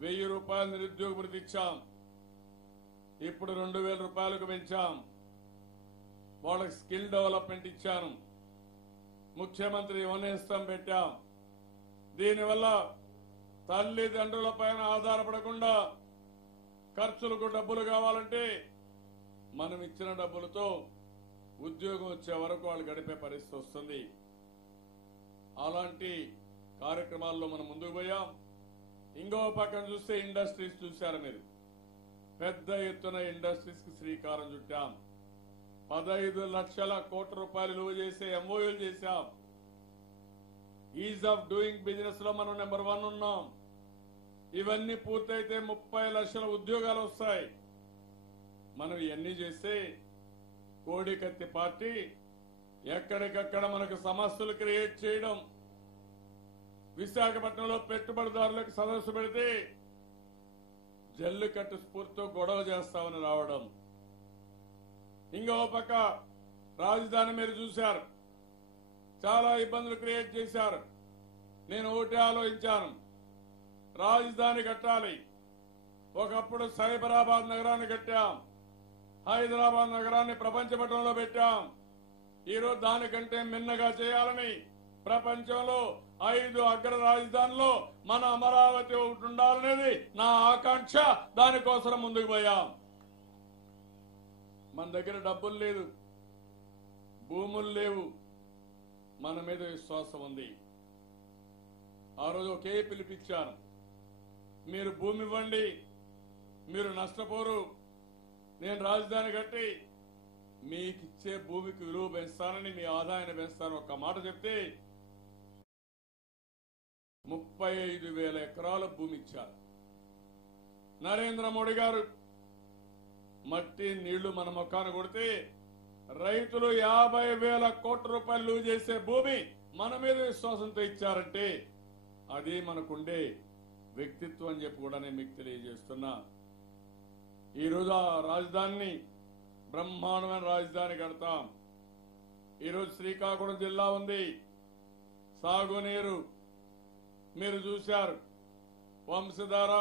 వెయ్యి రూపాయలు నిరుద్యోగ భృతి ఇచ్చాం. ఇప్పుడు రెండు వేల రూపాయలకు పెంచాం. వాళ్ళకి స్కిల్ డెవలప్మెంట్ ఇచ్చాను. ముఖ్యమంత్రి యువనేస్తం పెట్టాం. దీనివల్ల తల్లిదండ్రుల పైన ఆధారపడకుండా ఖర్చులకు డబ్బులు కావాలంటే మనం ఇచ్చిన డబ్బులతో ఉద్యోగం వచ్చే వరకు వాళ్ళు గడిపే పరిస్థితి వస్తుంది. అలాంటి కార్యక్రమాల్లో మనం ముందుకు పోయాం. ఇంకో పక్కన చూస్తే ఇండస్ట్రీస్ చూశారు మీరు? పెద్ద ఎత్తున ఇండస్ట్రీస్కి శ్రీకారం చుట్టాం. పదహైదు లక్షల కోట్ల రూపాయలు విలువ చేసే ఎంఓయూలు చేశాం. ఈజ్ ఆఫ్ డూయింగ్ బిజినెస్లో మనం నెంబర్ వన్ ఉన్నాం. ఇవన్నీ పూర్తయితే ముప్పై లక్షల ఉద్యోగాలు వస్తాయి. మనం ఇవన్నీ చేస్తే కోడికత్తి పార్టీ ఎక్కడికక్కడ మనకు సమస్యలు క్రియేట్ చేయడం విశాఖపట్నంలో పెట్టుబడిదారులకు సదస్సు పెడితే జల్లికట్టు స్ఫూర్తితో గొడవ చేస్తామని రావడం. ఇంకో పక్క రాజధాని మీరు చూశారు. చాలా ఇబ్బందులు క్రియేట్ చేశారు. నేను ఒకటి ఆలోచించాను. రాజధాని కట్టాలి. ఒకప్పుడు సైబరాబాద్ నగరాన్ని కట్టాం. హైదరాబాద్ నగరాన్ని ప్రపంచ పట్టణంలో పెట్టాం. ఈరోజు దానికంటే మిన్నగా చేయాలని ప్రపంచంలో ఐదు అగ్ర రాజధానిలో మన అమరావతి ఒకటి ఉండాలనేది నా ఆకాంక్ష. దానికోసం ముందుకు పోయాం. మన దగ్గర డబ్బులు లేదు భూములు లేవు. మన మీద విశ్వాసం ఉంది. ఆ రోజు ఒకే పిలిపించాను మీరు భూమి ఇవ్వండి. మీరు నష్టపోరు. నేను రాజధాని కట్టి మీకు ఇచ్చే భూమికి విలువ పెంచుతానని మీ ఆదాయాన్ని పెంచుతాను ఒక్క మాట చెప్తే ముప్పై ఐదు వేల ఎకరాల భూమి ఇచ్చారు. నరేంద్ర మోడీ గారు మట్టి నీళ్ళు మన మొక్కాన కొడితే రైతులు యాభై వేల కోట్ల రూపాయలు చేసే భూమి మన మీద విశ్వాసంతో ఇచ్చారంటే అది మనకుండే వ్యక్తిత్వం అని చెప్పి కూడా నేను మీకు తెలియజేస్తున్నా. ఈరోజు ఆ రాజధానిని బ్రహ్మాండమైన రాజధాని కడతాం. ఈరోజు శ్రీకాకుళం జిల్లా ఉంది. సాగునీరు మీరు చూశారు. వంశధార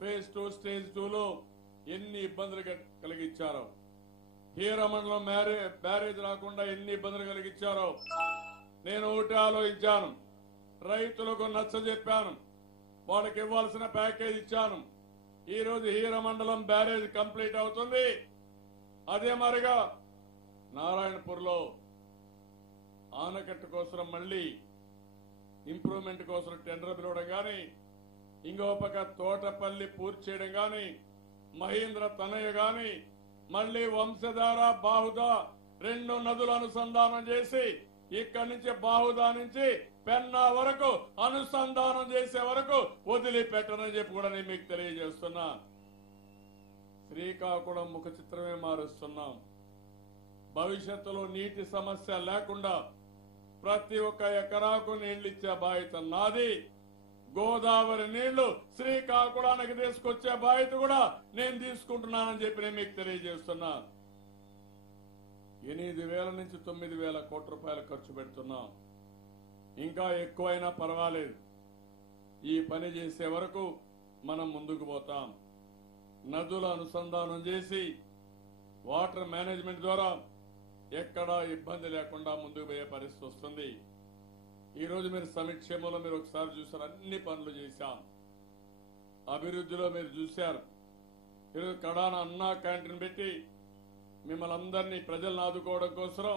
ఫేజ్ టూ స్టేజ్ టూలో ఎన్ని ఇబ్బందులు కలిగించారో హీరమండలం మ్యారే బ్యారేజ్ రాకుండా ఎన్ని ఇబ్బందులు కలిగించారో నేను ఒకటి ఆలోచించాను. రైతులకు నచ్చ చెప్పాను. వాళ్ళకి ఇవ్వాల్సిన ప్యాకేజ్ ఇచ్చాను. ఈ రోజు హీరమండలం బ్యారేజ్ కంప్లీట్ అవుతుంది. అదే మరిగా నారాయణపూర్లో ఆనకట్ట కోసం మళ్ళీ ఇంప్రూవ్మెంట్ కోసం టెండర్ పిలవడం కానీ ఇంకో పక్క తోటపల్లి పూర్తి చేయడం కానీ మహేంద్ర తనయ్య గాని మళ్ళీ వంశధార బాహుదా రెండు నదులు అనుసంధానం చేసి ఇక్కడి నుంచి బాహుదా నుంచి పెన్నా వరకు అనుసంధానం చేసే వరకు వదిలిపెట్టనని చెప్పి కూడా నేను మీకు తెలియజేస్తున్నా. శ్రీకాకుళం ముఖ చిత్రమే మారుస్తున్నాం. భవిష్యత్తులో నీటి సమస్య లేకుండా ప్రతి ఒక్క ఎకరాకు నీళ్ళు ఇచ్చే బాధ్యత నాది. గోదావరి నీళ్ళు శ్రీకాకుళానికి తీసుకొచ్చే బాధ్యత కూడా నేను తీసుకుంటున్నానని చెప్పి నేను మీకు తెలియజేస్తున్నా. ఎనిమిది వేల నుంచి తొమ్మిది వేల కోట్ల రూపాయలు ఖర్చు పెడుతున్నాం. ఇంకా ఎక్కువైనా పర్వాలేదు. ఈ పని చేసే వరకు మనం ముందుకు పోతాం. నదుల అనుసంధానం చేసి వాటర్ మేనేజ్మెంట్ ద్వారా ఎక్కడా ఇబ్బంది లేకుండా ముందుకు పోయే పరిస్థితి వస్తుంది. ఈ రోజు మీరు సమీక్షేమంలో మీరు ఒకసారి చూసారు అన్ని పనులు చేశాం. అభివృద్ధిలో మీరు చూశారు. ఈరోజు కడాన అన్నా క్యాంటీన్ పెట్టి మిమ్మల్ని అందరినీ ప్రజలను ఆదుకోవడం కోసం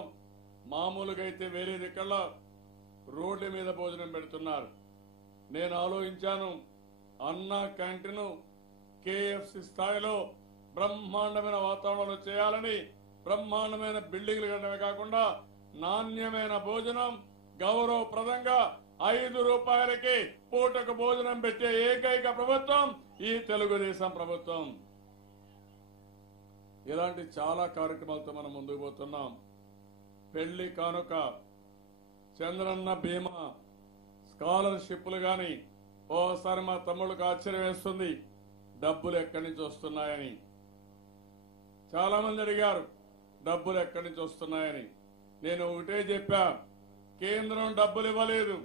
మామూలుగా అయితే వేరే దిక్కల్లో రోడ్ల మీద భోజనం పెడుతున్నారు. నేను ఆలోచించాను అన్నా క్యాంటీన్ కేఎఫ్సి స్థాయిలో బ్రహ్మాండమైన వాతావరణంలో చేయాలని బ్రహ్మాండమైన బిల్డింగ్లు కట్టడమే కాకుండా నాణ్యమైన భోజనం గౌరవప్రదంగా ఐదు రూపాయలకి పూటకు భోజనం పెట్టే ఏకైక ప్రభుత్వం ఈ తెలుగుదేశం ప్రభుత్వం. ఇలాంటి చాలా కార్యక్రమాలతో మనం ముందుకు పోతున్నాం. పెళ్ళి కానుక చంద్రన్న బీమా స్కాలర్షిప్లు గాని ఓసారి మా తమ్ముళ్ళకు ఆశ్చర్యం వేస్తుంది. డబ్బులు ఎక్కడి నుంచి వస్తున్నాయని. చాలా మంది అడిగారు డబ్బులు ఎక్కడి నుంచి వస్తున్నాయని. నేను ఒకటే చెప్పా కేంద్రం డబ్బులు ఇవ్వలేదు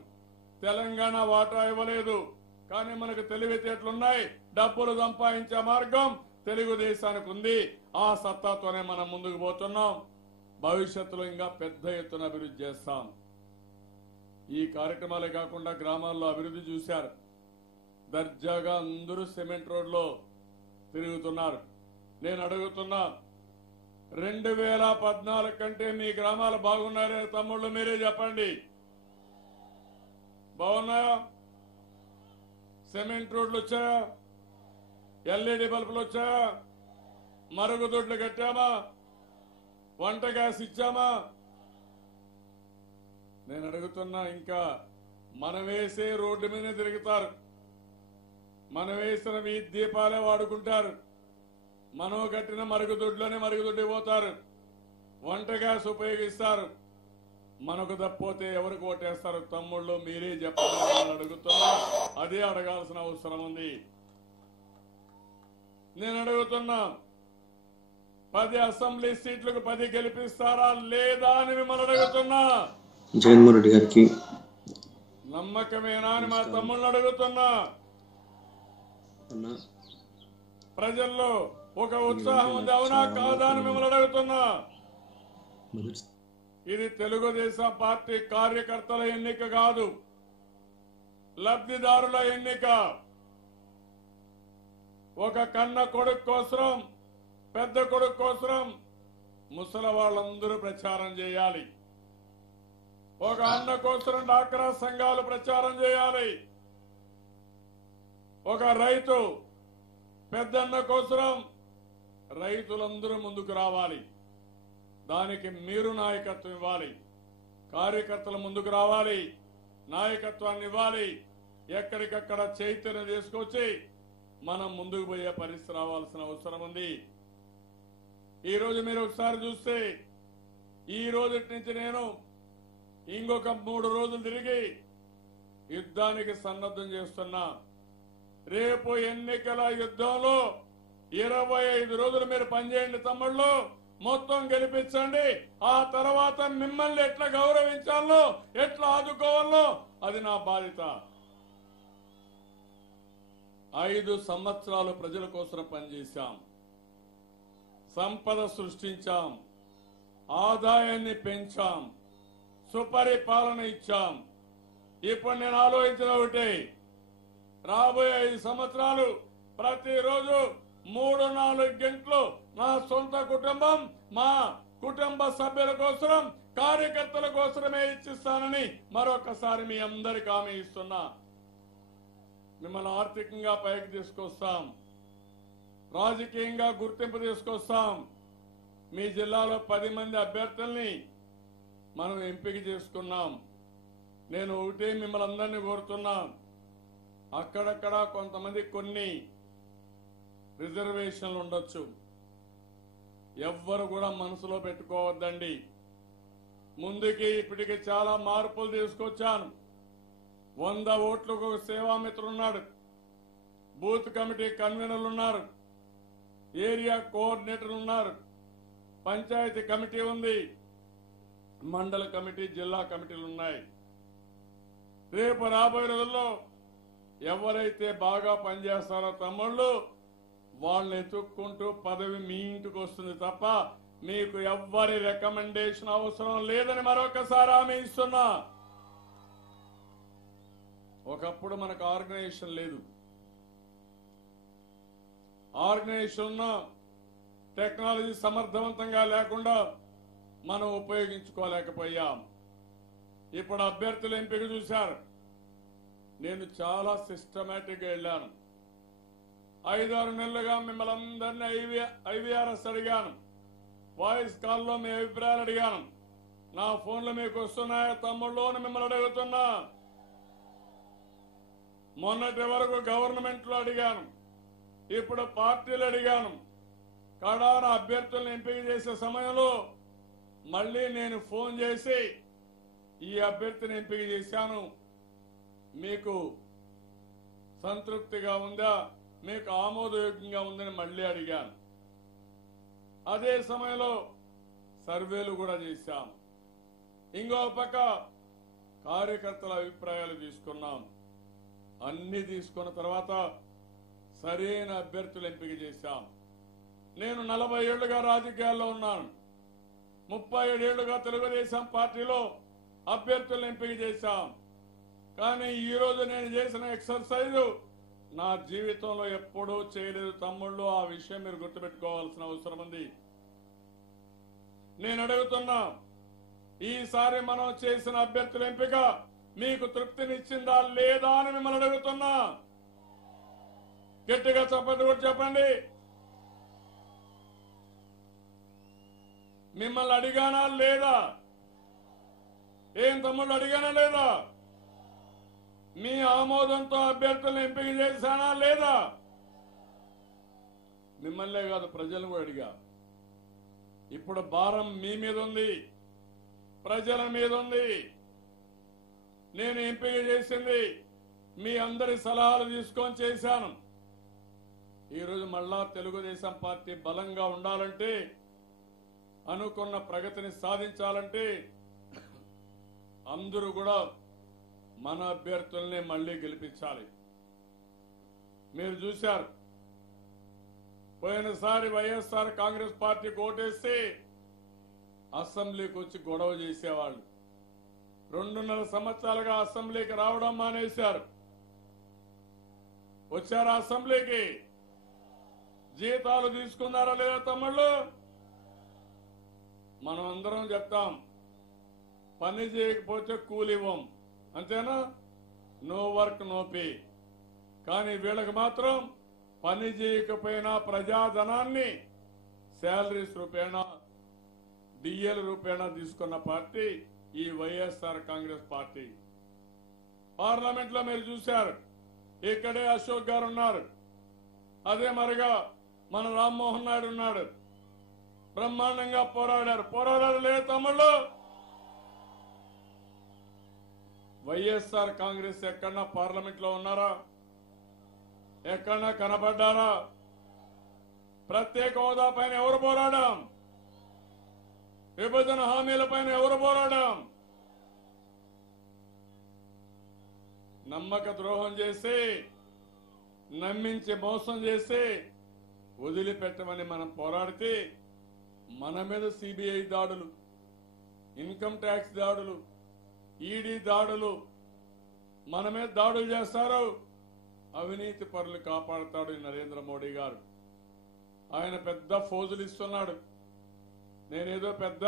తెలంగాణ వాటా ఇవ్వలేదు. కానీ మనకు తెలివితేటలున్నాయి డబ్బులు సంపాదించే మార్గం తెలుగుదేశానికి ఉంది. ఆ సత్తాతోనే మనం ముందుకు పోతున్నాం. భవిష్యత్తులో ఇంకా పెద్ద ఎత్తున అభివృద్ధి చేస్తాం. ఈ కార్యక్రమాలే కాకుండా గ్రామాల్లో అభివృద్ధి చూశారు. దర్జాగా అందరూ సిమెంట్ రోడ్లో తిరుగుతున్నారు. నేను అడుగుతున్నా రెండు వేల పద్నాలుగు కంటే మీ గ్రామాలు బాగున్నారే తమ్ముళ్ళు మీరే చెప్పండి. బాగున్నాయా? సిమెంట్ రోడ్లు వచ్చాయా? ఎల్ఈడి బల్బులు వచ్చాయా? మరుగుదొడ్లు కట్టామా? వంట గ్యాస్ ఇచ్చామా? నేను అడుగుతున్నా ఇంకా మనం వేసే రోడ్డు మీద తిరుగుతారు. మనం వేసిన మీ దీపాలే వాడుకుంటారు. మనం కట్టిన మరుగుదొడ్లోనే మరుగుదొడ్డి పోతారు. వంట గ్యాస్ ఉపయోగిస్తారు. మనకు తప్పితే ఎవరికి ఓటేస్తారు? తమ్ముళ్ళు మీరే చెప్పాలని అడుగుతున్నా. అదే అడగాల్సిన అవసరం ఉంది. నేను అడుగుతున్నా పది అసెంబ్లీ సీట్లకు పది గెలిపిస్తారా లేదా అని మిమ్మల్ని అడుగుతున్నా. జగన్మోహన్ రెడ్డి గారికి నమ్మకమేనా అని మా తమ్ముళ్ళని అడుగుతున్నా. ప్రజల్లో ఒక ఉత్సాహం ఉంది అవునా కాదా అని మిమ్మల్ని అడుగుతున్నా. ఇది తెలుగుదేశం పార్టీ కార్యకర్తల ఎన్నిక కాదు. లబ్ధిదారుల ఎన్నిక. ఒక కన్న కొడుకు కోసం పెద్ద కొడుకు కోసం ముసలి వాళ్ళందరూ ప్రచారం చేయాలి. ఒక అన్న కోసం డాక్రా సంఘాలు ప్రచారం చేయాలి. ఒక రైతు పెద్దన్న కోసం రైతులందరూ ముందుకు రావాలి. దానికి మీరు నాయకత్వం ఇవ్వాలి. కార్యకర్తలు ముందుకు రావాలి. నాయకత్వాన్ని ఇవ్వాలి. ఎక్కడికక్కడ చైతన్యం తీసుకొచ్చి మనం ముందుకు పోయే పరిస్థితి రావాల్సిన అవసరం ఉంది. ఈ రోజు మీరు ఒకసారి చూస్తే ఈ రోజు నుంచి నేను ఇంకొక మూడు రోజులు తిరిగి యుద్ధానికి సన్నద్ధం చేస్తున్నా. రేపు ఎన్నికల యుద్ధంలో ఇరవై ఐదు రోజులు మీరు పనిచేయండి తమ్ముళ్ళు. మొత్తం గెలిపించండి. ఆ తర్వాత మిమ్మల్ని ఎట్లా గౌరవించాలో ఎట్లా ఆదుకోవాలో అది నా బాధ్యత. ఐదు సంవత్సరాలు ప్రజల కోసం పనిచేశాం. సంపద సృష్టించాం. ఆదాయాన్ని పెంచాం. సుపరిపాలన ఇచ్చాం. ఇప్పుడు నేను ఆలోచించిన ఒకటి. రాబోయే ఐదు సంవత్సరాలు ప్రతిరోజు మూడు నాలుగు గంటలు నా సొంత కుటుంబం మా కుటుంబ సభ్యుల కోసం కార్యకర్తల కోసమే ఇచ్చిస్తానని మరొకసారి మీ అందరికి హామీ ఇస్తున్నా. మిమ్మల్ని ఆర్థికంగా పైకి తీసుకొస్తాం. రాజకీయంగా గుర్తింపు తీసుకొస్తాం. మీ జిల్లాలో పది మంది అభ్యర్థుల్ని మనం ఎంపిక చేసుకున్నాం. నేను ఒకటే మిమ్మల్ని అందరినీ కోరుతున్నా. అక్కడక్కడ కొంతమంది కొన్ని రిజర్వేషన్లు ఉండొచ్చు. ఎవ్వరు కూడా మనసులో పెట్టుకోవద్దండి. ముందుకి ఇప్పటికి చాలా మార్పులు తీసుకొచ్చాను. వంద ఓట్లకు ఒక సేవామిత్రున్నాడు బూత్ కమిటీ కన్వీనర్లు ఉన్నారు. ఏరియా కోఆర్డినేటర్లు ఉన్నారు. పంచాయతీ కమిటీ ఉంది. మండల కమిటీ జిల్లా కమిటీలు ఉన్నాయి. రేపు రాబోయే రోజుల్లో ఎవరైతే బాగా పనిచేస్తారో తమ్ముళ్ళు వాళ్ళని ఎత్తుక్కుంటూ పదవి మీ ఇంటికి వస్తుంది తప్ప మీకు ఎవ్వరి రికమెండేషన్ అవసరం లేదని మరొకసారి ఆమె ఇస్తున్నా. ఒకప్పుడు మనకు ఆర్గనైజేషన్ లేదు. ఆర్గనైజేషన్ ఉన్న టెక్నాలజీ సమర్థవంతంగా లేకుండా మనం ఉపయోగించుకోలేకపోయాం. ఇప్పుడు అభ్యర్థుల ఎంపిక చూశారు. నేను చాలా సిస్టమేటిక్గా వెళ్ళాను. ఐదారు నెలలుగా మిమ్మల్ని అందరినీ ఐవీఆర్ఎస్ అడిగాను. వాయిస్ కాల్లో మీ అభిప్రాయాలు అడిగాను. నా ఫోన్లు మీకు వస్తున్నాయా తమ్ముళ్ళు మిమ్మల్ని అడుగుతున్నా. మొన్నటి వరకు గవర్నమెంట్లో అడిగాను. ఇప్పుడు పార్టీలు అడిగాను. కడాన అభ్యర్థులను ఎంపిక చేసే సమయంలో మళ్ళీ నేను ఫోన్ చేసి ఈ అభ్యర్థిని ఎంపిక చేశాను. మీకు సంతృప్తిగా ఉందా? మీకు ఆమోదయోగ్యంగా ఉందని మళ్ళీ అడిగాను. అదే సమయంలో సర్వేలు కూడా చేశాం ఇంకో పక్క కార్యకర్తల అభిప్రాయాలు తీసుకున్నాం. అన్ని తీసుకున్న తర్వాత సరైన అభ్యర్థులు ఎంపిక చేశాం. నేను నలభై ఏళ్ళుగా రాజకీయాల్లో ఉన్నాను. ముప్పై ఏడేళ్ళుగా తెలుగుదేశం పార్టీలో అభ్యర్థులను ఎంపిక చేశాం. కానీ ఈరోజు నేను చేసిన ఎక్సర్సైజ్ నా జీవితంలో ఎప్పుడూ చేయలేదు తమ్ముళ్ళు ఆ విషయం మీరు గుర్తుపెట్టుకోవాల్సిన అవసరం ఉంది. నేను అడుగుతున్నా ఈసారి మనం చేసిన అభ్యర్థుల ఎంపిక మీకు తృప్తినిచ్చిందా లేదా అని మిమ్మల్ని అడుగుతున్నా. గట్టిగా చెప్పండి కూడా చెప్పండి. మిమ్మల్ని అడిగానా లేదా? ఏం తమ్ముళ్ళు అడిగానా లేదా? మీ ఆమోదంతో అభ్యర్థులను ఎంపిక చేశానా లేదా? మిమ్మల్నే కాదు ప్రజలను కూడా అడిగా. ఇప్పుడు భారం మీ మీద ఉంది ప్రజల మీద ఉంది. నేను ఎంపిక చేసింది మీ అందరి సలహాలు తీసుకొని చేశాను. ఈరోజు మళ్ళా తెలుగుదేశం పార్టీ బలంగా ఉండాలంటే అనుకున్న ప్రగతిని సాధించాలంటే అందరూ కూడా మన అభ్యర్థుల్ని మళ్ళీ గెలిపించాలి. మీరు చూశారు. పోయినసారి వైఎస్ఆర్ కాంగ్రెస్ పార్టీ ఓటేస్తే అసెంబ్లీకి వచ్చి గొడవ చేసేవాళ్ళు. రెండున్నర సంవత్సరాలుగా అసెంబ్లీకి రావడం మానేశారు. వచ్చారు అసెంబ్లీకి? జీతాలు తీసుకున్నారా లేదా తమ్ముళ్ళు? మనం అందరం చెప్తాం. పని చేయకపోతే కూలి ఇవ్వం అంతేనా? నో వర్క్ నో పే కానీ వీళ్ళకి మాత్రం పని చేయకపోయినా ప్రజాధనాన్ని శాలరీస్ రూపేణా డిఎల్ రూపేణా తీసుకున్న పార్టీ ఈ వైఎస్ఆర్ కాంగ్రెస్ పార్టీ. పార్లమెంట్లో మీరు చూశారు. ఇక్కడే అశోక్ గారు ఉన్నారు. అదే మరిగా మన రామ్మోహన్ నాయుడు ఉన్నాడు. బ్రహ్మాండంగా పోరాడారు. పోరాడారు లేదు తమ్ముళ్ళు! వైఎస్ఆర్ కాంగ్రెస్ ఎక్కడన్నా పార్లమెంట్లో ఉన్నారా? ఎక్కడన్నా కనబడ్డారా? ప్రత్యేక హోదా పైన ఎవరు పోరాడాం? విభజన హామీల పైన ఎవరు పోరాడాం? నమ్మక ద్రోహం చేసి నమ్మించి మోసం చేసి వదిలిపెట్టమని మనం పోరాడితే మన మీద సిబిఐ దాడులు ఇన్కమ్ ట్యాక్స్ దాడులు ఈడీ దాడులు మనమే దాడులు చేస్తారు అవినీతి పరులు కాపాడుతాడు నరేంద్ర మోడీ గారు. ఆయన పెద్ద ఫోజులు ఇస్తున్నాడు. నేనేదో పెద్ద